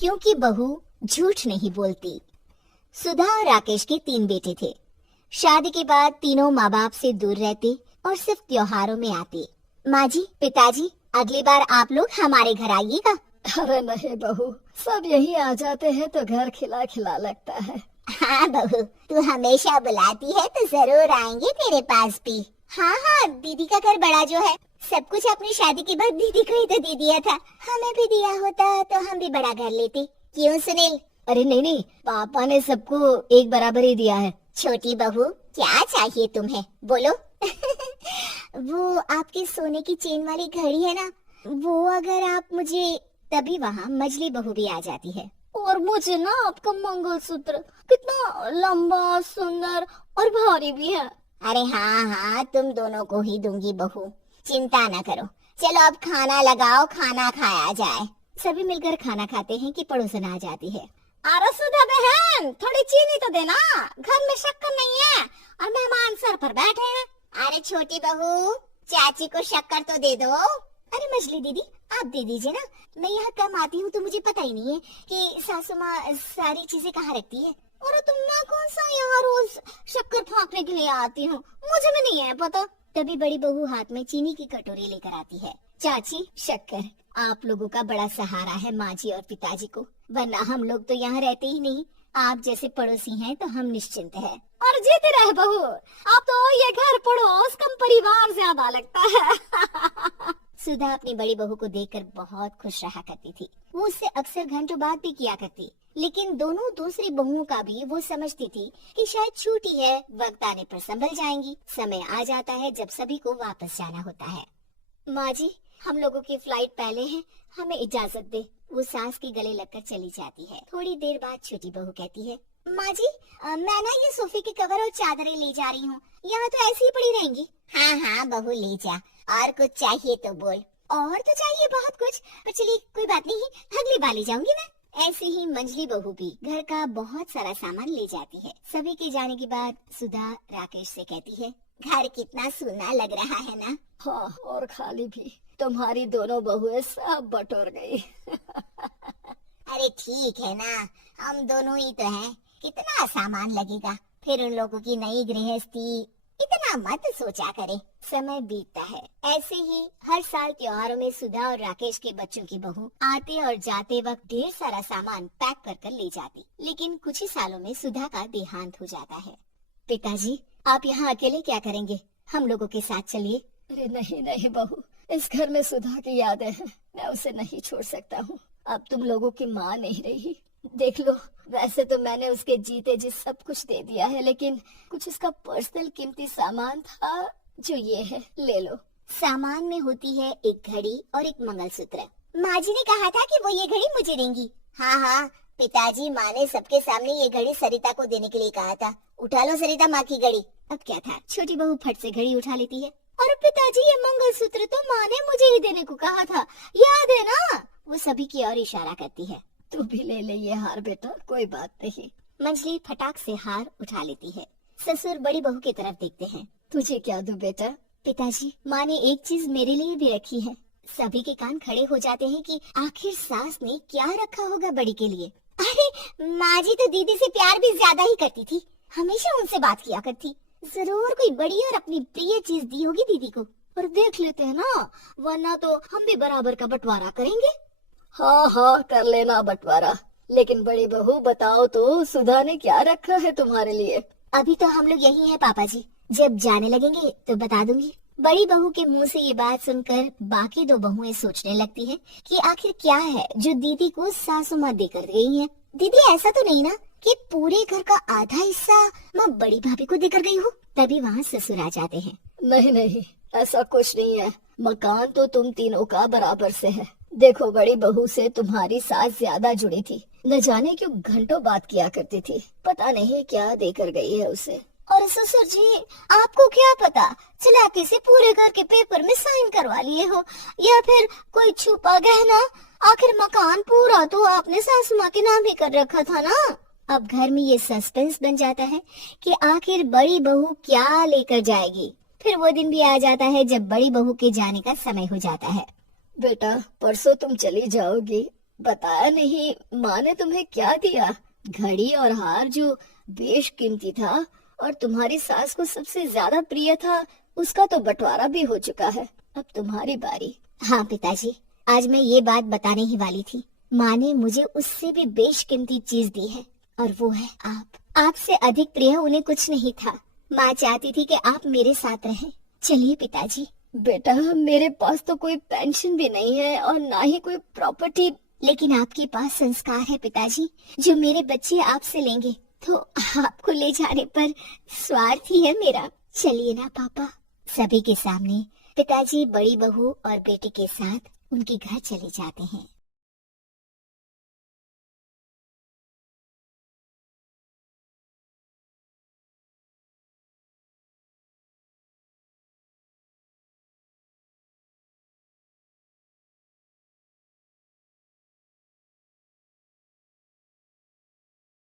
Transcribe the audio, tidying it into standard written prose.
क्योंकि बहू झूठ नहीं बोलती। सुधा और राकेश के 3 बेटे थे। शादी के बाद तीनों माँ बाप से दूर रहते और सिर्फ त्योहारों में आते। माँ जी, पिताजी, अगली बार आप लोग हमारे घर आइएगा। अरे नहीं बहू, सब यही आ जाते हैं तो घर खिला खिला लगता है। हाँ बहू, तू हमेशा बुलाती है तो जरूर आएंगे तेरे पास भी। हाँ हाँ, दीदी का घर बड़ा जो है, सब कुछ अपनी शादी के बाद दीदी को ही तो दे दिया था। हमें भी दिया होता तो हम भी बड़ा घर लेते। क्यों सुनील? अरे नहीं, पापा ने सबको एक बराबर ही दिया है। छोटी बहू, क्या चाहिए तुम्हें, बोलो। वो आपके सोने की चेन वाली घड़ी है ना, वो अगर आप मुझे, तभी वहाँ मजली बहू भी आ जाती है। और मुझे ना आपका मंगलसूत्र कितना लंबा, सुंदर और भारी भी है। अरे हाँ हाँ, तुम दोनों को ही दूंगी बहू, चिंता न करो। चलो अब खाना लगाओ, खाना खाया जाए। सभी मिलकर खाना खाते हैं कि पड़ोसन आ जाती है। अरे सुधा बहन, थोड़ी चीनी तो देना, घर में शक्कर नहीं है और मेहमान सर पर बैठे हैं। अरे छोटी बहू, चाची को शक्कर तो दे दो। अरे मछली दीदी, आप दे दीजिए ना, मैं यहाँ कम आती हूँ तो मुझे पता ही नहीं है कि सासू माँ सारी चीजें कहाँ रखती है। और तुम मैं कौन सा यहाँ रोज शक्कर फाँकने के लिए आती हूँ, मुझे भी नहीं है पता। तभी बड़ी बहू हाथ में चीनी की कटोरी लेकर आती है। चाची, शक्कर आप लोगों का बड़ा सहारा है माँ जी और पिताजी को, वरना हम लोग तो यहाँ रहते ही नहीं। आप जैसे पड़ोसी हैं तो हम निश्चिंत हैं। और जीते रहे बहू, आप तो ये घर पड़ोस कम परिवार ज्यादा लगता है। सुधा अपनी बड़ी बहू को देखकर बहुत खुश रहा करती थी। वो उससे अक्सर घंटों बात भी किया करती, लेकिन दोनों दूसरी बहुओं का भी वो समझती थी कि शायद छूटी है, वक्त आने पर संभल जाएंगी। समय आ जाता है जब सभी को वापस जाना होता है। माँ जी, हम लोगों की फ्लाइट पहले है, हमें इजाजत दे। वो सास के गले लगकर चली जाती है। थोड़ी देर बाद छोटी बहू कहती है, माँ जी, मैं ना ये सोफे के कवर और चादरें ले जा रही हूँ, यहाँ तो ऐसी ही पड़ी रहेंगी। हाँ हाँ बहू, ले जा, और कुछ चाहिए तो बोल। और तो चाहिए बहुत कुछ, पर चलिए कोई बात नहीं, अगली बार ले जाऊंगी मैं। ऐसे ही मंजली बहू भी घर का बहुत सारा सामान ले जाती है। सभी के जाने के बाद सुधा राकेश से कहती है, घर कितना सूना लग रहा है ना। हाँ, और खाली भी। तुम्हारी दोनों बहुएं सब बटोर गई। अरे ठीक है ना, हम दोनों ही तो हैं, कितना सामान लगेगा, फिर उन लोगों की नई गृहस्थी, इतना मत सोचा करे। समय बीतता है। ऐसे ही हर साल त्योहारों में सुधा और राकेश के बच्चों की बहू आते और जाते वक्त ढेर सारा सामान पैक कर कर ले जाती। लेकिन कुछ ही सालों में सुधा का देहांत हो जाता है। पिताजी, आप यहाँ अकेले क्या करेंगे, हम लोगों के साथ चलिए। अरे नहीं बहू, इस घर में सुधा की यादें हैं, मैं उसे नहीं छोड़ सकता हूँ। अब तुम लोगों की माँ नहीं रही। देख लो, वैसे तो मैंने उसके जीते जी सब कुछ दे दिया है, लेकिन कुछ उसका पर्सनल कीमती सामान था जो ये है, ले लो। सामान में होती है एक घड़ी और एक मंगलसूत्र। माँ जी ने कहा था कि वो ये घड़ी मुझे देंगी। हाँ हाँ पिताजी, माँ ने सबके सामने ये घड़ी सरिता को देने के लिए कहा था। उठा लो सरिता माँ की घड़ी। अब क्या था, छोटी बहू फट से घड़ी उठा लेती है। और पिताजी, ये मंगलसूत्र तो माँ ने मुझे ही देने को कहा था, याद है ना? वो सभी की ओर इशारा करती है। तू भी ले ले ये हार बेटा, कोई बात नहीं। मंजली फटाक से हार उठा लेती है। ससुर बड़ी बहू की तरफ देखते हैं। तुझे क्या दूं बेटा? पिताजी, माँ ने एक चीज मेरे लिए भी रखी है। सभी के कान खड़े हो जाते हैं कि आखिर सास ने क्या रखा होगा बड़ी के लिए। अरे माँ जी तो दीदी से प्यार भी ज्यादा ही करती थी, हमेशा उनसे बात किया करती। जरूर कोई बड़ी और अपनी प्रिय चीज दी होगी दीदी को। और देख लेते हैं ना, वरना तो हम भी बराबर का बंटवारा करेंगे। हाँ, कर लेना बंटवारा। लेकिन बड़ी बहू बताओ तो, सुधा ने क्या रखा है तुम्हारे लिए? अभी तो हम लोग यही हैं पापा जी, जब जाने लगेंगे तो बता दूंगी। बड़ी बहू के मुंह से ये बात सुनकर बाकी दो बहुएं सोचने लगती हैं कि आखिर क्या है जो दीदी को सासू माँ देकर गई है। दीदी, ऐसा तो नहीं ना कि पूरे घर का आधा हिस्सा माँ बड़ी भाभी को देकर गई हो? तभी वहाँ ससुर आ जाते हैं। नहीं, ऐसा कुछ नहीं है। मकान तो तुम तीनों का बराबर से है। देखो, बड़ी बहू से तुम्हारी सास ज्यादा जुड़ी थी, न जाने क्यों घंटों बात किया करती थी। पता नहीं क्या देकर गई है उसे। और ससुर जी, आपको क्या पता, चालाकी से पूरे घर के पेपर में साइन करवा लिए हो, या फिर कोई छुपा गहना। आखिर मकान पूरा तो आपने सासू माँ के नाम ही कर रखा था ना। अब घर में ये सस्पेंस बन जाता है कि आखिर बड़ी बहू क्या लेकर जाएगी। फिर वो दिन भी आ जाता है जब बड़ी बहू के जाने का समय हो जाता है। बेटा, परसों तुम चली जाओगी, बताया नहीं, माँ ने तुम्हें क्या दिया? घड़ी और हार जो बेशकीमती था और तुम्हारी सास को सबसे ज्यादा प्रिय था, उसका तो बंटवारा भी हो चुका है। अब तुम्हारी बारी। हाँ पिताजी, आज मैं ये बात बताने ही वाली थी। माँ ने मुझे उससे भी बेशकीमती चीज दी है और वो है आप। आपसे अधिक प्रिय उन्हें कुछ नहीं था। माँ चाहती थी कि आप मेरे साथ रहें। चलिए पिताजी। बेटा, मेरे पास तो कोई पेंशन भी नहीं है और ना ही कोई प्रॉपर्टी। लेकिन आपके पास संस्कार है पिताजी, जो मेरे बच्चे आपसे लेंगे, तो आपको ले जाने पर स्वार्थ ही है मेरा। चलिए ना पापा। सभी के सामने पिताजी बड़ी बहू और बेटे के साथ उनके घर चले जाते हैं।